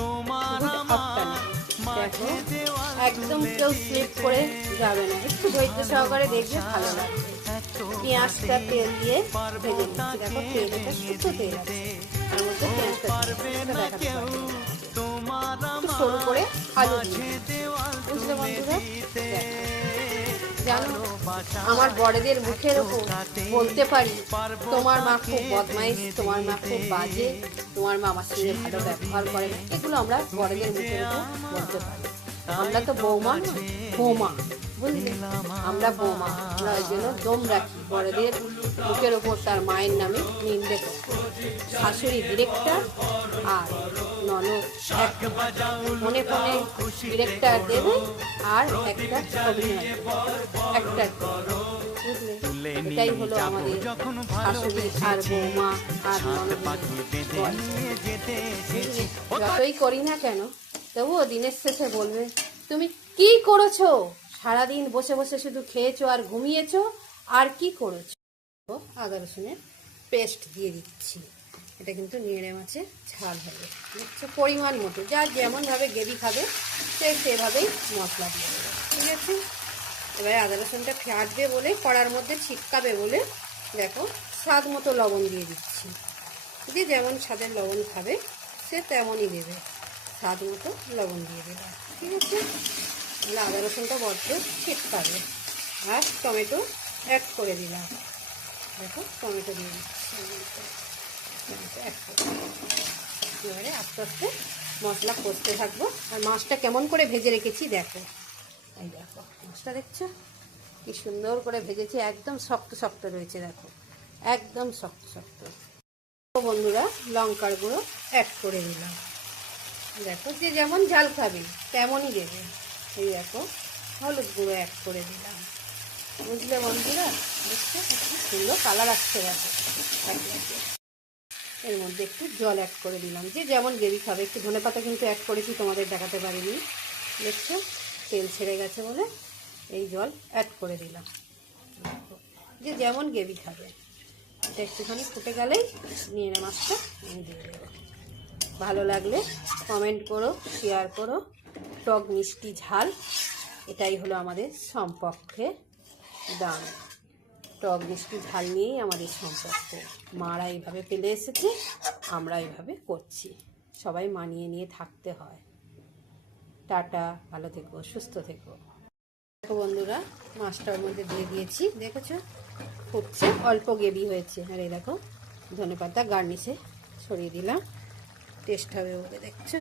Good afternoon. দেখো একদম কেউ স্লিপ করে যাবে না, একটু ধৈর্য সহকারে দেখবে, ভালো লাগবে। পেঁয়াজটা তেল দিয়ে ভেজে নিচ্ছি। দেখো তেল, এটা শুদ্ধ তেল আছে, তার মধ্যে পেঁয়াজটা দেখাতে পারবে। একটু সরু করে আলু দিয়ে, বুঝলে বন্ধুরা? জানো, আমার বড়দের মুখের ওপর বলতে পারি তোমার মা খুব বদমাইশ, তোমার মা খুব বাজে, তোমার মা আমার সঙ্গে ভালো ব্যবহার করে না, এগুলো আমরা বড়দের মুখের ওপর বলতে পারি। আমরা তো বৌমা না, বৌমা, বুঝলি? আমরা বৌমা, আমরা ওই জন্য দম রাখি বড়দের মুখের ওপর তার মায়ের নামে নিন্দে করি। শাশুড়ি ডিরেক্টর আর ননদ মনে ফোনে ডিরেক্টর দেবে আর একটা অভিনয় একটা, বুঝলে? এটাই হলো আমাদের শাশুড়ি আর বৌমা আর ননদ। যতই করি না কেন তবুও দিনের শেষে বলবে তুমি কি করেছো, সারাদিন বসে বসে শুধু খেয়েছো আর ঘুমিয়েছো, আর কি করেছো। আদা রসুনের পেস্ট দিয়ে দিচ্ছি। এটা কিন্তু নিড়ে মাছের ঝাল হবে, বুঝছো? পরিমাণ মতো, যার যেমনভাবে গ্রেভি খাবে সে সেভাবেই মশলা দিয়ে দেবে, ঠিক আছে? এবারে আদা রসুনটা ফাটবে বলে, কড়ার মধ্যে ছিটকাবে বলে দেখো স্বাদ মতো লবণ দিয়ে দিচ্ছি। যে যেমন স্বাদের লবণ খাবে সে তেমনই দেবে, স্বাদ মতো লবণ দিয়ে দেবে, ঠিক আছে? তাহলে আদা রসুনটা বড্ড ছিটকাবে। আর টমেটো অ্যাড করে দিলাম। দেখো টমেটো দিয়ে দিচ্ছি, এবারে আস্তে আস্তে মশলা কষতে থাকবো। আর মাছটা কেমন করে ভেজে রেখেছি দেখো, এই দেখো মাছটা দেখছো কি সুন্দর করে ভেজেছি, একদম শক্ত শক্ত রয়েছে, দেখো একদম শক্ত শক্ত। বন্ধুরা লঙ্কার গুঁড়ো অ্যাড করে দিলাম। দেখো যে যেমন ঝাল খাবে তেমনই দেবে। এই দেখো হলুদ গুঁড়ো অ্যাড করে দিলাম, বুঝলে বন্ধুরা? দেখছো সুন্দর কালার আসছে, দেখো। এর মধ্যে একটু জল অ্যাড করে দিলাম, যে যেমন গ্রেভি খাবে। একটু ধনেপাতা কিন্তু অ্যাড করেছি, তোমাদের দেখাতে পারিনি, দেখছো তেল ছেড়ে গেছে বলে এই জল অ্যাড করে দিলাম। যে যেমন গ্রেভি খাবে, এটা একটুখানি ফুটে গেলেই নিয়ে মাছটা দিয়ে দেবো। ভালো লাগলে কমেন্ট করো, শেয়ার করো। টক মিষ্টি ঝাল এটাই হলো আমাদের সম্পর্কে দাম। টক মিষ্টি ঝাল নিয়েই আমাদের সম্পর্ক। মারা এইভাবে ফেলে এসেছে, আমরা এইভাবে করছি, সবাই মানিয়ে নিয়ে থাকতে হয়। টাটা, ভালো থেকো, সুস্থ থেকো। দেখো বন্ধুরা মাছটার মধ্যে দিয়ে দিয়েছি, দেখেছো ফুটছে, অল্প গ্রেভি হয়েছে। আর এই দেখো ধনেপাতা গার্নিশে ছড়িয়ে দিলাম, টেস্ট হবে বলে, দেখছো।